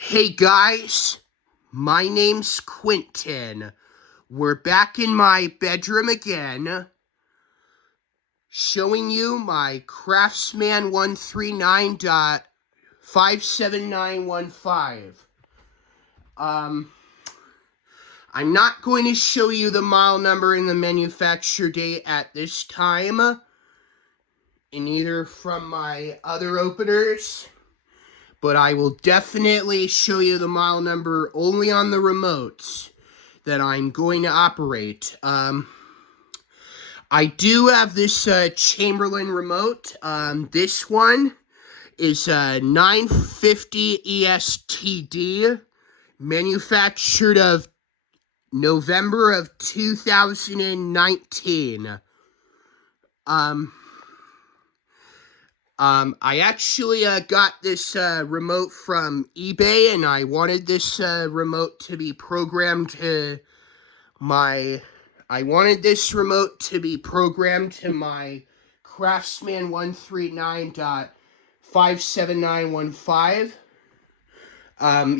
Hey guys, my name's Quentin. We're back in my bedroom again, showing you my Craftsman 139.57915. I'm not going to show you the model number and the manufacture date at this time, and neither from my other openers. But I will definitely show you the model number only on the remotes that I'm going to operate. I do have this Chamberlain remote. This one is a 950 ESTD, manufactured of November of 2019. I actually got this remote from eBay, and I wanted this remote to be programmed to my Craftsman 139.57915.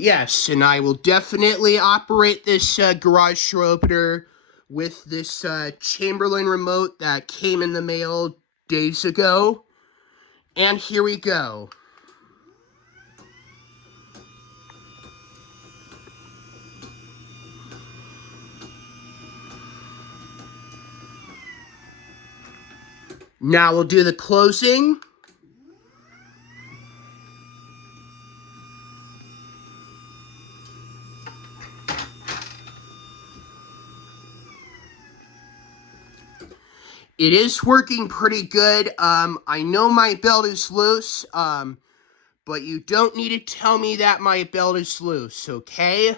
Yes, and I will definitely operate this garage door opener with this Chamberlain remote that came in the mail days ago. And here we go. Now we'll do the closing. It is working pretty good. I know my belt is loose, but you don't need to tell me that my belt is loose, okay?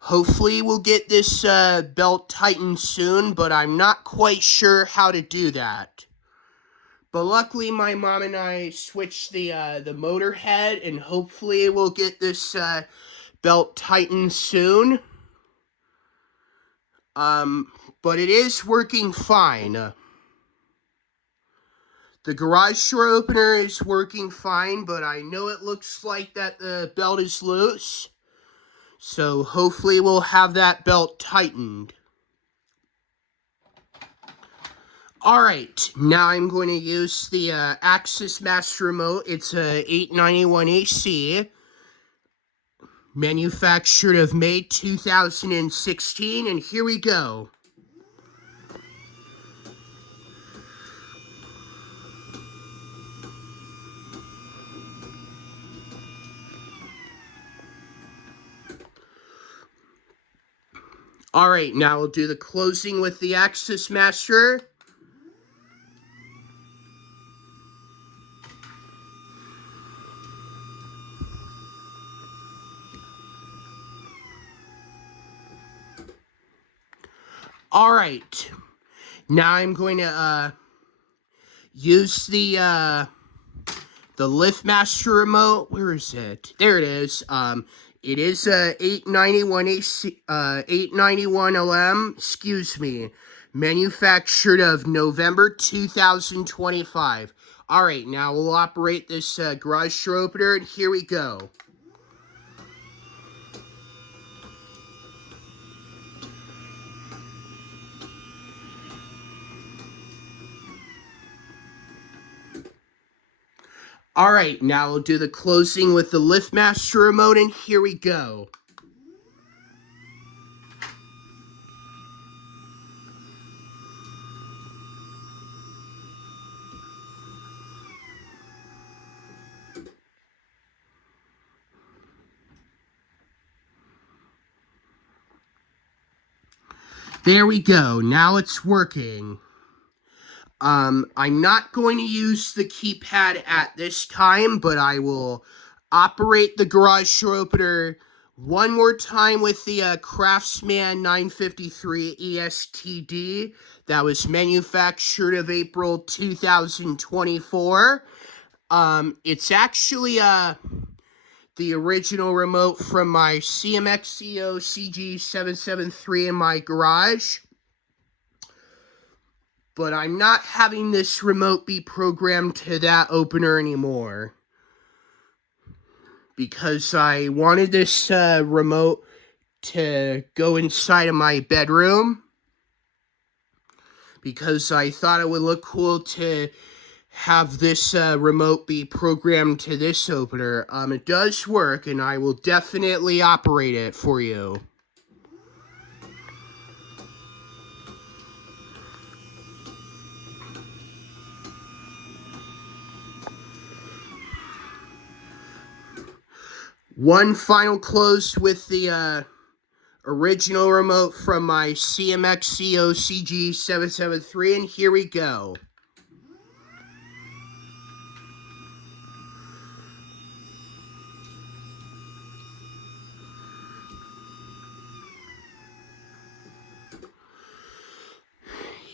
Hopefully we'll get this belt tightened soon, but I'm not quite sure how to do that. But luckily my mom and I switched the motor head, and hopefully we'll get this belt tightened soon. But it is working fine. The garage door opener is working fine, but I know it looks like that the belt is loose. So hopefully we'll have that belt tightened. Alright, now I'm going to use the Axis Master Remote. It's a 891 AC, manufactured of May 2016, and here we go. Alright, now we'll do the closing with the Axis Master. Alright, now I'm going to use the LiftMaster remote. Where is it? There it is. It is a 891 AC, 891 LM, excuse me, manufactured of November 2025. Alright, now we'll operate this garage door opener, and here we go. Alright, now we'll do the closing with the LiftMaster remote, and here we go. There we go, now it's working. I'm not going to use the keypad at this time, but I will operate the garage door opener one more time with the Craftsman 953 ESTD that was manufactured of April 2024. It's actually the original remote from my CMXCO CG773 in my garage. But I'm not having this remote be programmed to that opener anymore, because I wanted this remote to go inside of my bedroom, because I thought it would look cool to have this remote be programmed to this opener. It does work, and I will definitely operate it for you. One final close with the original remote from my CMXC OCG 773, and here we go.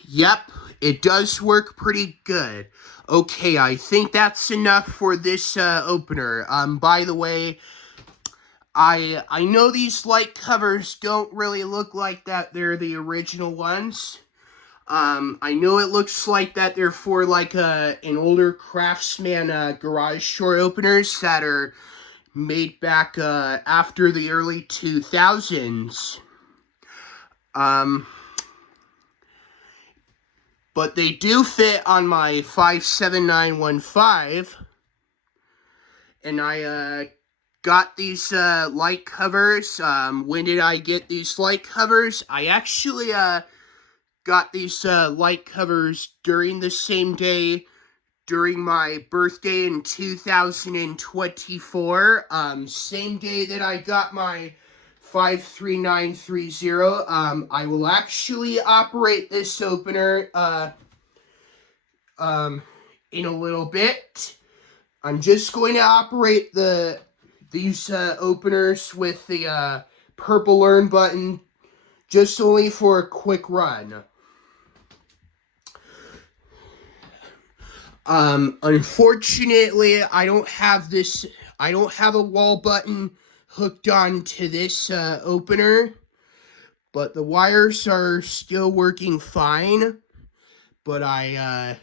Yep, it does work pretty good. Okay, I think that's enough for this opener. By the way, I know these light covers don't really look like that they're the original ones. I know it looks like that they're for like an older Craftsman garage door openers that are made back after the early 2000s. But they do fit on my 57915, and I got these light covers. When did I get these light covers? I actually got these light covers during the same day, during my birthday in 2024. Same day that I got my 53930. I will actually operate this opener in a little bit. I'm just going to operate these openers with the purple learn button, just only for a quick run. Unfortunately, I don't have a wall button hooked on to this opener, but the wires are still working fine. But I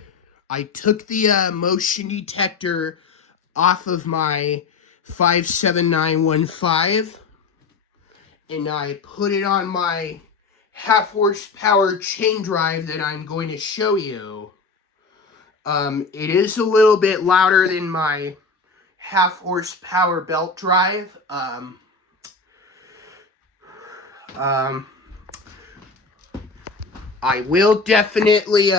took the motion detector off of my 57915, and I put it on my half horsepower chain drive that I'm going to show you. It is a little bit louder than my half horsepower belt drive. I will definitely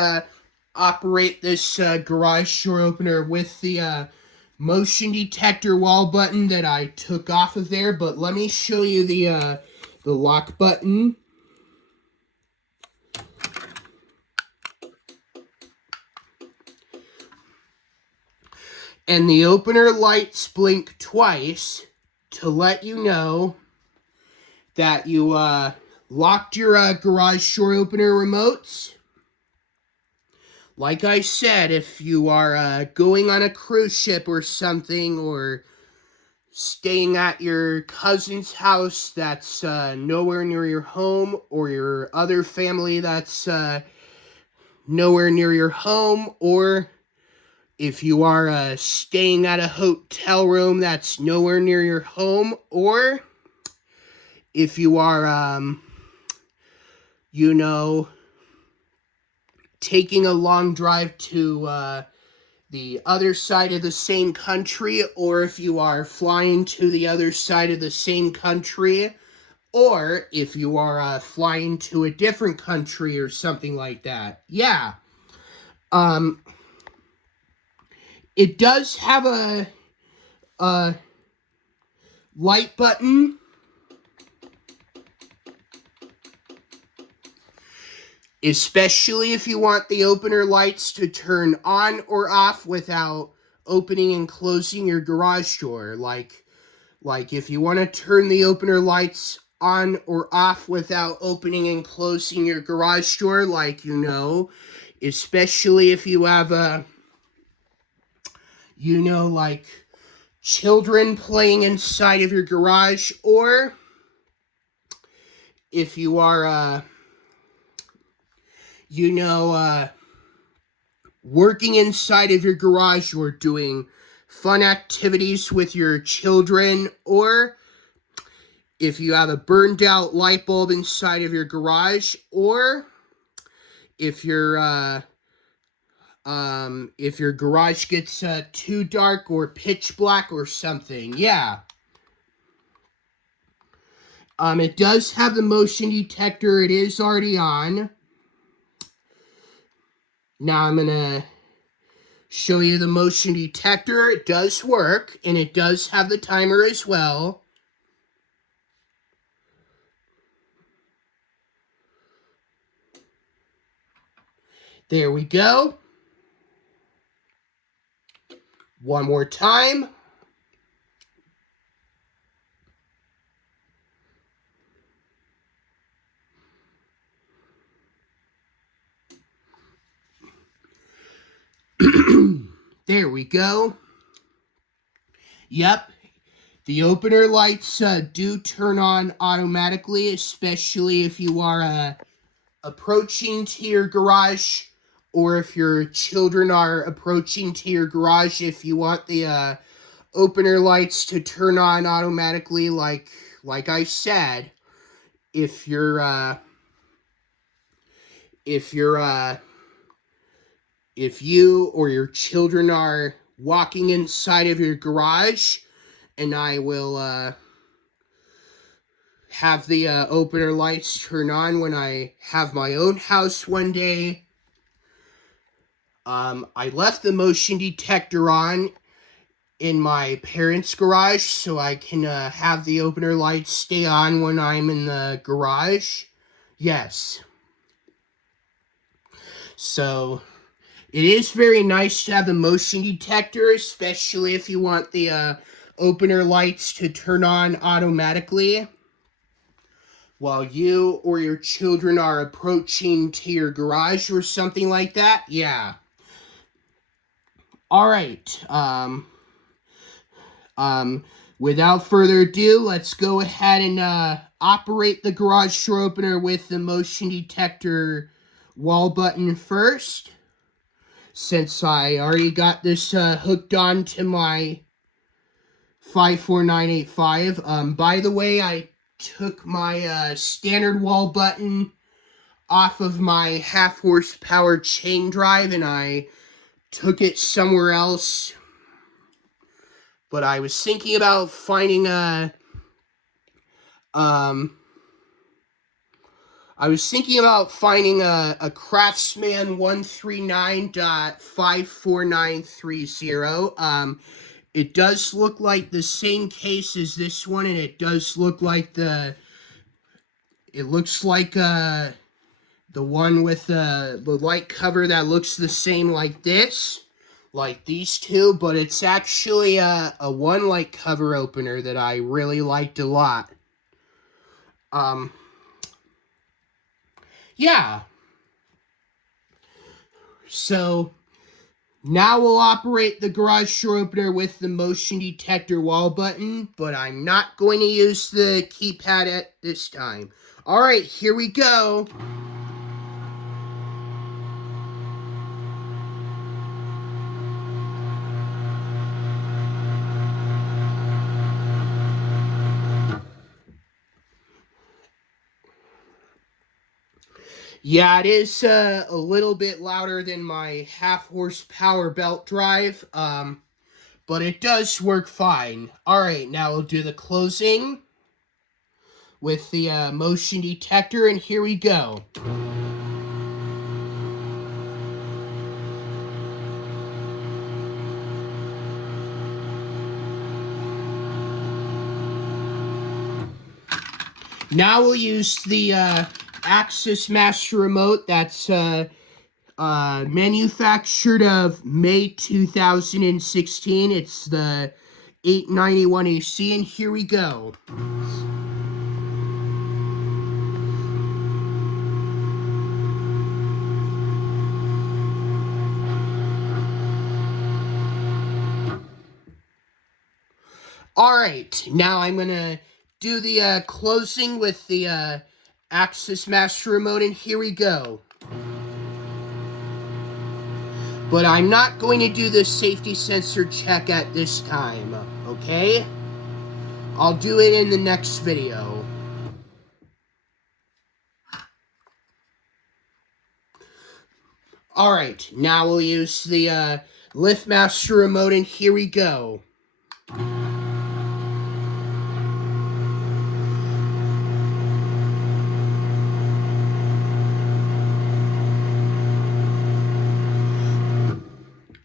operate this garage door opener with the motion detector wall button that I took off of there, but let me show you the lock button. And the opener lights blink twice to let you know that you locked your garage door opener remotes. Like I said, if you are going on a cruise ship or something, or staying at your cousin's house that's nowhere near your home, or your other family that's nowhere near your home, or if you are staying at a hotel room that's nowhere near your home, or if you are, taking a long drive to the other side of the same country, or if you are flying to the other side of the same country, or if you are flying to a different country or something like that. Yeah. It does have a light button. Especially if you want the opener lights to turn on or off without opening and closing your garage door. Like if you want to turn the opener lights on or off without opening and closing your garage door, especially if you have like children playing inside of your garage, or if you are working inside of your garage or doing fun activities with your children, or if you have a burned out light bulb inside of your garage, or if your garage gets too dark or pitch black or something. Yeah. It does have the motion detector. It is already on. Now I'm gonna show you the motion detector. It does work, and it does have the timer as well. There we go. One more time. There we go. Yep. The opener lights do turn on automatically, especially if you are approaching to your garage, or if your children are approaching to your garage. If you want the opener lights to turn on automatically, like I said, if you or your children are walking inside of your garage, and I will have the opener lights turn on when I have my own house one day. I left the motion detector on in my parents' garage so I can have the opener lights stay on when I'm in the garage. Yes. So it is very nice to have the motion detector, especially if you want the opener lights to turn on automatically while you or your children are approaching to your garage or something like that. Yeah. All right. Without further ado, let's go ahead and operate the garage door opener with the motion detector wall button first. Since I already got this hooked on to my 54985. By the way, I took my standard wall button off of my half horsepower chain drive, and I took it somewhere else. But I was thinking about finding a Craftsman 139.54930. It does look like the same case as this one, and it does look like it looks like the one with the light cover that looks the same like this, like these two, but it's actually a one light cover opener that I really liked a lot. Yeah. So now we'll operate the garage door opener with the motion detector wall button, but I'm not going to use the keypad at this time. All right, here we go. Yeah, it is a little bit louder than my half horsepower belt drive, but it does work fine. All right, now we'll do the closing with the motion detector, and here we go. Now we'll use the Axis Master Remote that's manufactured of May 2016. It's the 891 AC, and here we go. All right, now I'm gonna do the closing with the Axis Master Remote, and here we go. But I'm not going to do the safety sensor check at this time, okay? I'll do it in the next video. Alright, now we'll use the LiftMaster remote, and here we go.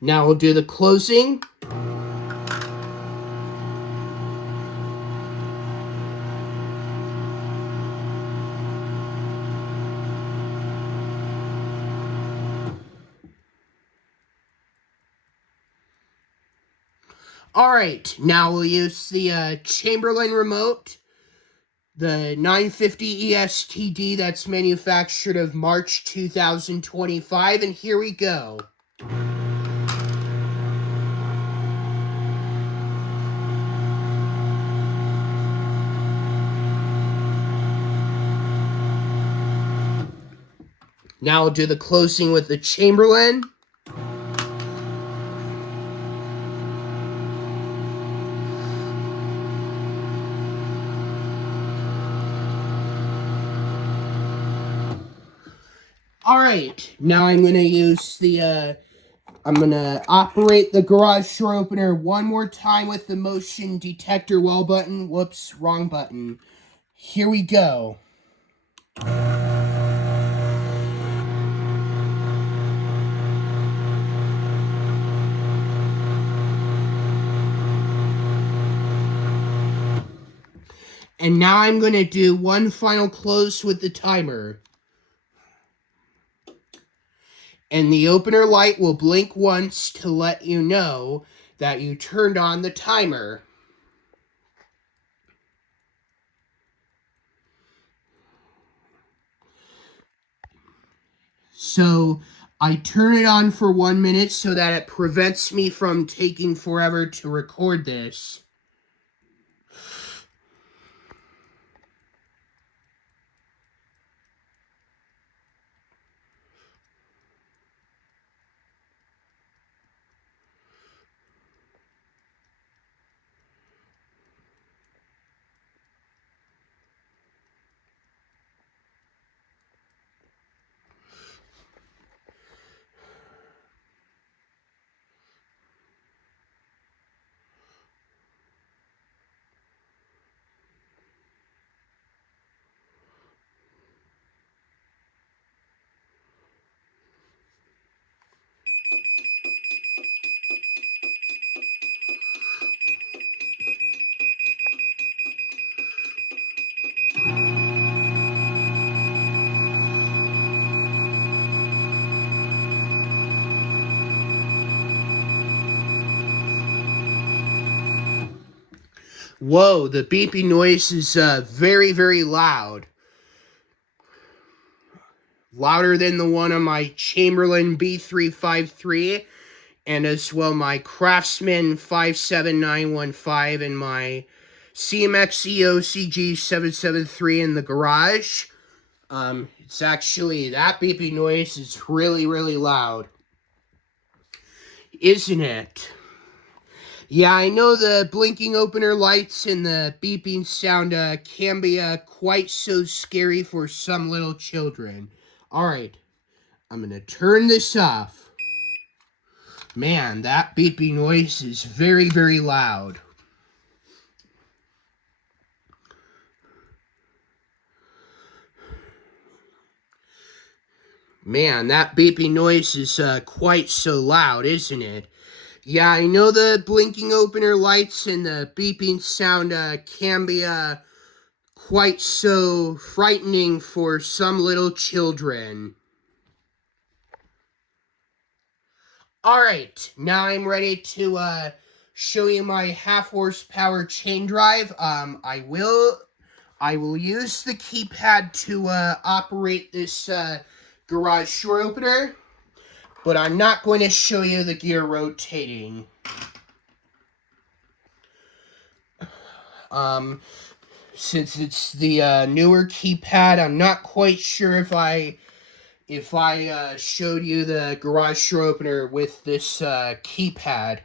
Now we'll do the closing. Alright, now we'll use the Chamberlain remote, the 950 ESTD that's manufactured of March 2025, and here we go. Now we'll do the closing with the Chamberlain. Alright, now I'm going to use I'm going to operate the garage door opener one more time with the motion detector well button. Whoops, wrong button. Here we go. And now I'm going to do one final close with the timer. And the opener light will blink once to let you know that you turned on the timer. So I turn it on for 1 minute so that it prevents me from taking forever to record this. Whoa, the beeping noise is very, very loud. Louder than the one on my Chamberlain B353, and as well my Craftsman 57915 and my CMX EOCG 773 in the garage. It's actually, that beeping noise is really, really loud. Isn't it? Yeah, I know the blinking opener lights and the beeping sound can be quite so scary for some little children. Alright, I'm gonna turn this off. Man, that beeping noise is very, very loud. Man, that beeping noise is quite so loud, isn't it? Yeah, I know the blinking opener lights and the beeping sound can be quite so frightening for some little children. Alright, now I'm ready to show you my half horsepower chain drive. I will use the keypad to operate this garage door opener, but I'm not going to show you the gear rotating. Since it's the newer keypad, I'm not quite sure if I if I showed you the garage door opener with this keypad?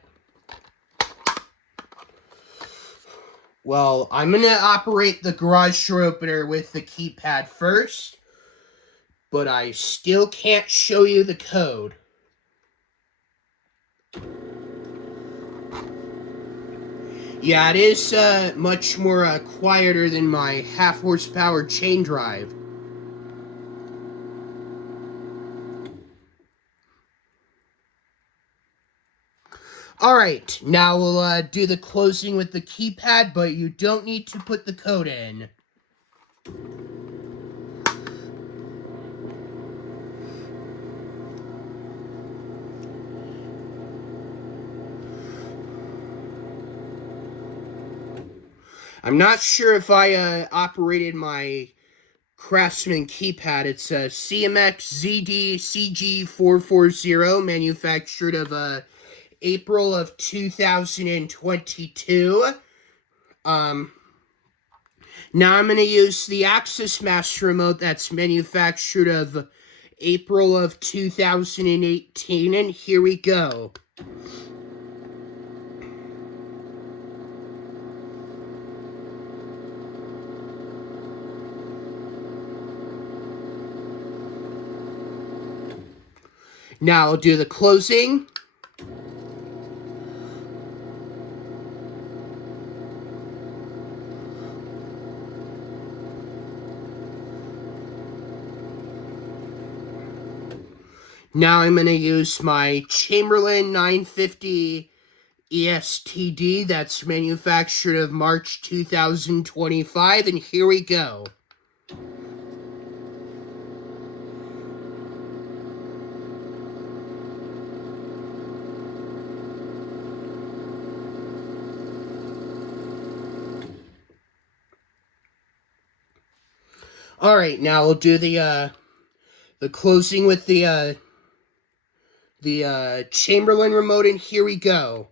Well, I'm going to operate the garage door opener with the keypad first, but I still can't show you the code. Yeah, it is much more quieter than my half-horsepower chain drive. Alright, now we'll do the closing with the keypad, but you don't need to put the code in. I'm not sure if I operated my Craftsman keypad. It's a CMX ZD CG440, manufactured of April of 2022. Now I'm going to use the Axis Master Remote that's manufactured of April of 2018, and here we go. Now I'll do the closing. Now I'm going to use my Chamberlain 950 ESTD that's manufactured of March 2025, and here we go. Alright, now we'll do the closing with the Chamberlain remote, and here we go.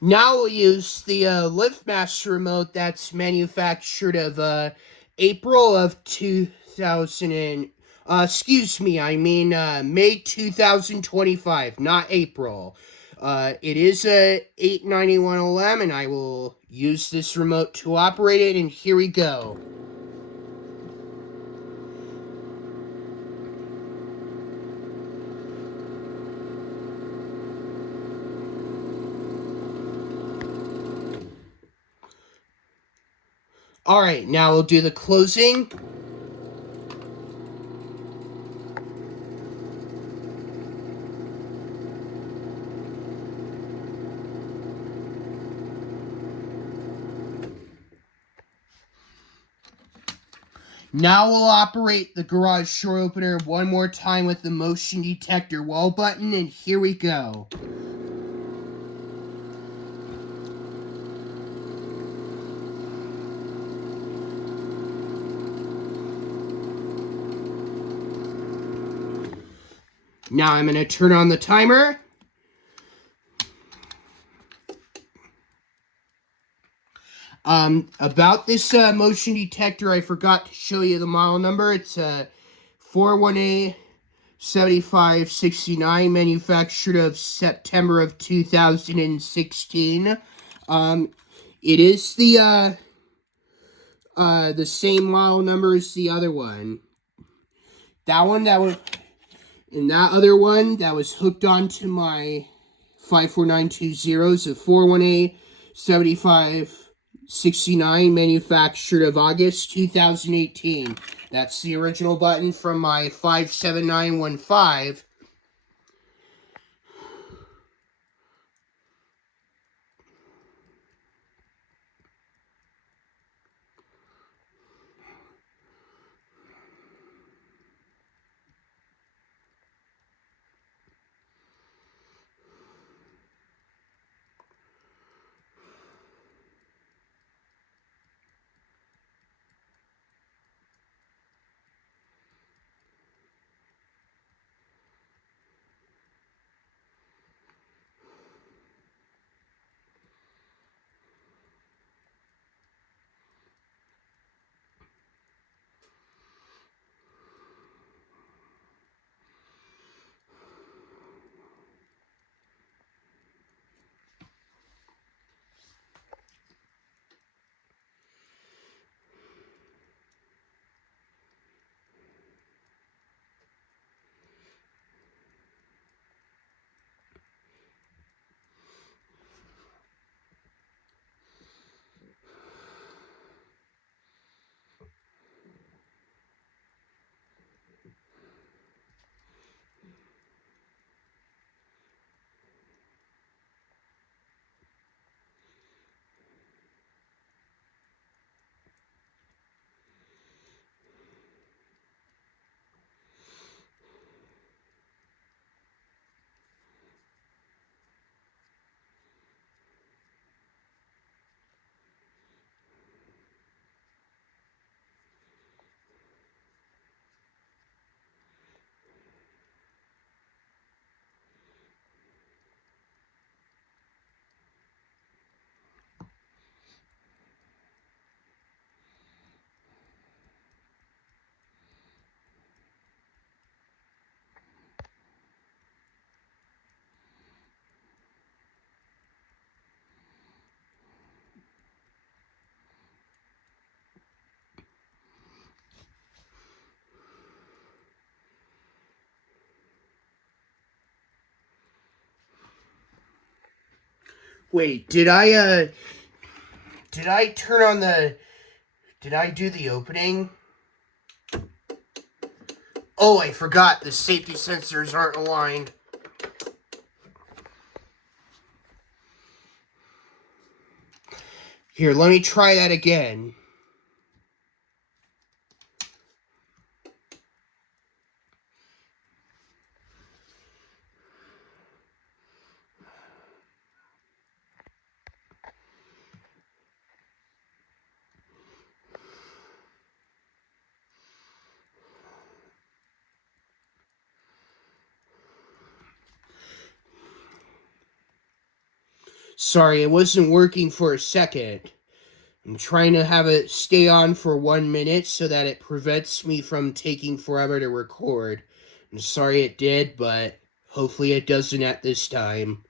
Now we'll use the LiftMaster remote that's manufactured of April of 2000 and, May 2025, not April. It is a 891LM, and I will use this remote to operate it, and here we go. Alright, now we'll do the closing. Now we'll operate the garage door opener one more time with the motion detector wall button, and here we go. Now I'm going to turn on the timer. About this motion detector, I forgot to show you the model number. It's 418-7569, manufactured of September of 2016. It is the same model number as the other one. And that other one that was hooked onto my 54920 is a 418-7569, manufactured of August 2018. That's the original button from my 57915. Wait, did I turn on the... Did I do the opening? Oh, I forgot. The safety sensors aren't aligned. Here, let me try that again. Sorry, it wasn't working for a second. I'm trying to have it stay on for 1 minute so that it prevents me from taking forever to record. I'm sorry it did, but hopefully it doesn't at this time.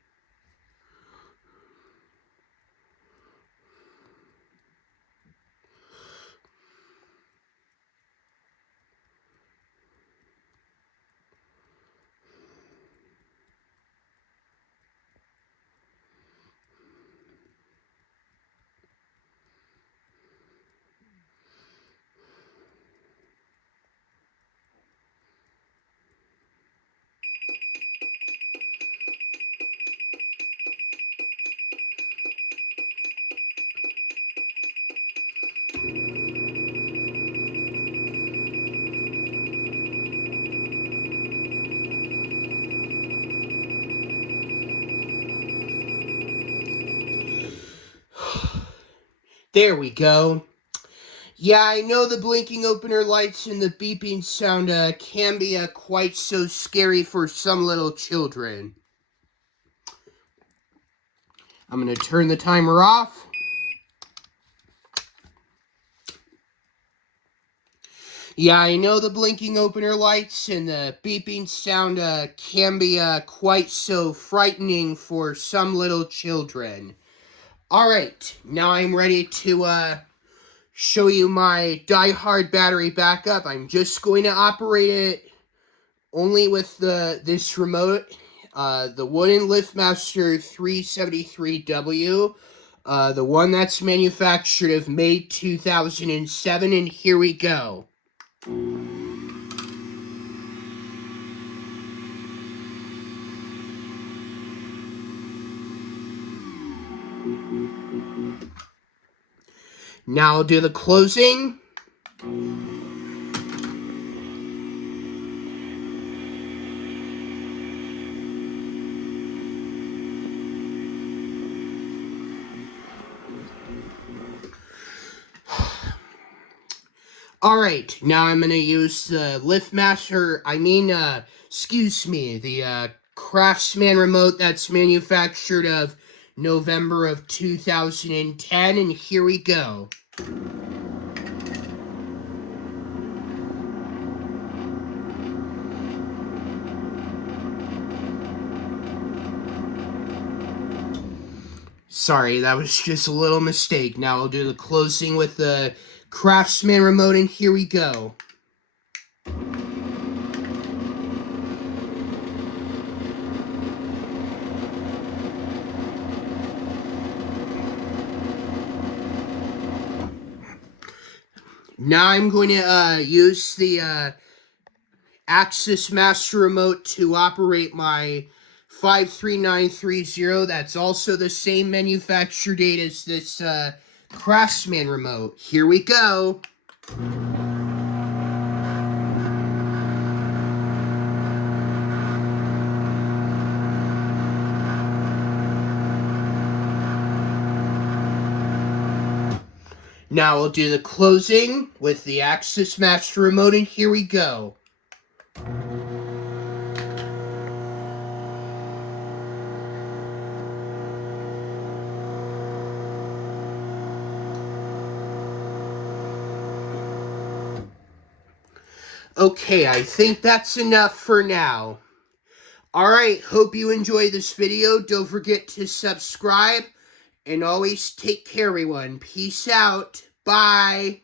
There we go. Yeah, I know the blinking opener lights and the beeping sound can be quite so scary for some little children. I'm going to turn the timer off. Yeah, I know the blinking opener lights and the beeping sound can be quite so frightening for some little children. Alright, now I'm ready to show you my die-hard battery backup. I'm just going to operate it only with this remote, the wooden LiftMaster 373W, the one that's manufactured of May 2007, and here we go. Now I'll do the closing. Alright, now I'm going to use the LiftMaster, the Craftsman remote that's manufactured of November of 2010, and here we go. Sorry, that was just a little mistake. Now I'll do the closing with the Craftsman remote, and here we go. Now I'm going to use the Axis Master Remote to operate my 53930. That's also the same manufacture date as this Craftsman remote. Here we go. Now we'll do the closing with the Axis Master Remote, and here we go. Okay, I think that's enough for now. Alright, hope you enjoyed this video. Don't forget to subscribe, and always take care, everyone. Peace out. Bye.